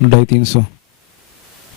250-300۔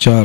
4۔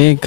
1۔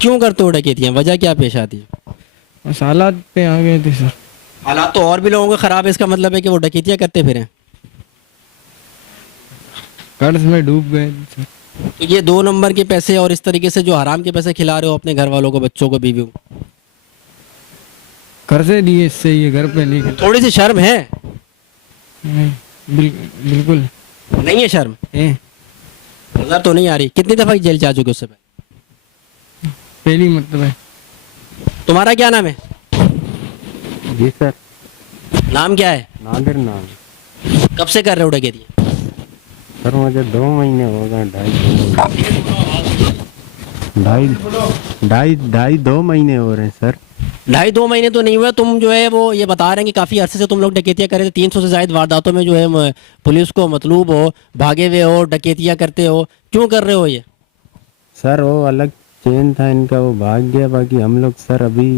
क्यों करते हो डकैतियाँ, वजह क्या पेश आती है? बस हालात पे आ गए थे सर। हालात तो और भी लोगों के ख़राब है, इसका मतलब है कि वो डकैतियाँ करते फिरें। कर्ज में डूब गए थे सर। तो ये 2 नंबर के पैसे और इस तरीके से जो हराम के पैसे खिला रहे हो अपने घर वालों को, बच्चों को, बीवी को, कर्जे दिए इससे ये घर पे नहीं खिला। थोड़ी सी शर्म है? नहीं, बिल्कुल नहीं है शर्म? है। नजर तो नहीं आ रही। कितनी दफ़ा जेल जा चुके उससे पहले? पहली मतलब है। तुम्हारा क्या नाम है? जी सर, नाम क्या है? नादिर नाम। कब से कर रहे हो डकैती? सर मुझे 2 महीने हो गए, ढाई 2 महीने हो रहे हैं सर। 2.5 महीने तो नहीं हुआ। तुम जो है वो ये बता रहे हैं कि काफ़ी अरसे से तुम लोग डकैतियाँ कर रहे थे, 300 से ज़ायद वारदातों में जो है पुलिस को मतलूब हो, भागे हुए हो, डकैतियाँ करते हो। क्यों कर रहे हो ये? सर वो अलग चेन था इनका, वो भाग गया। बाकी हम लोग सर अभी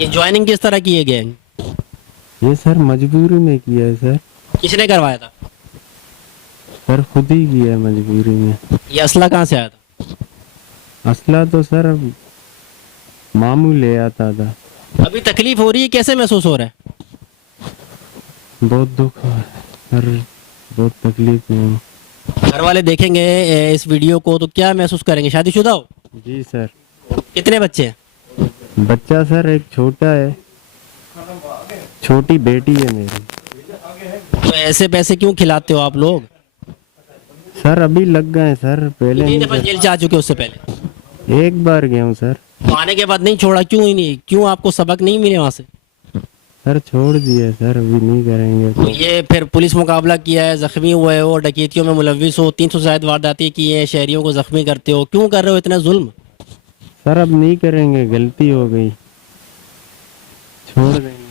ये ज्वाइनिंग किस तरह किए गए? ये सर मजबूरी में किया है सर। किसने करवाया था? सर खुद ही किया है मजबूरी में। ये असला कहाँ से आया था? असला तो सर मामू ले आता था। अभी तकलीफ हो रही है, कैसे महसूस हो रहा है? बहुत दुख हो रहा है सर, बहुत तकलीफ में हूँ। घर वाले देखेंगे इस वीडियो को तो क्या महसूस करेंगे? शादीशुदा हो? जी सर। कितने बच्चे हैं? बच्चा सर एक छोटा है, छोटी बेटी है मेरी। तो ऐसे पैसे क्यों खिलाते हो आप लोग? सर अभी लग गए सर, पहले कितनी नहीं दफा सर। जेल जा चुके हो उससे पहले? एक बार गया हूँ सर। तो आने के बाद नहीं छोड़ा क्यों? ही नहीं, क्यों आपको सबक नहीं मिले वहाँ से? सर छोड़ दिया सर, अभी नहीं करेंगे तो तो। ये फिर पुलिस मुकाबला किया है, जख्मी हुए हो, डकैतियों में मुलविस हो, 300 से ज़ायद वारदातें की है, शहरियों को जख्मी करते हो, क्यों कर रहे हो इतना जुल्म? सर अब नहीं करेंगे, गलती हो गई, छोड़ देंगे।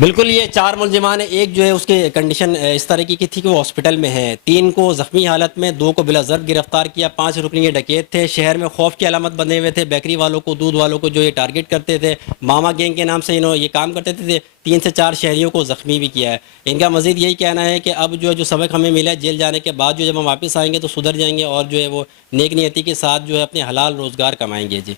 बिल्कुल, ये 4 मुलजिमान है। एक जो है उसके कंडीशन इस तरह की थी कि वो हॉस्पिटल में है, 3 को ज़ख्मी हालत में, 2 को बिला ज़र्ब गिरफ्तार किया। 5 रुकनी ये डकैत थे, शहर में खौफ की अलामत बने हुए थे। बेकरी वालों को, दूध वालों को जो ये टारगेट करते थे, मामा गैंग के नाम से इन्होंने ये काम करते थे। 3 से 4 शहरियों को ज़ख्मी भी किया है। इनका मज़ीद यही कहना है कि अब जो सबक हमें मिला है जेल जाने के बाद, जो जब हम वापस आएंगे तो सुधर जाएंगे और जो है वो नेक नियति के साथ जो है अपने हलाल रोज़गार कमाएंगे। जी।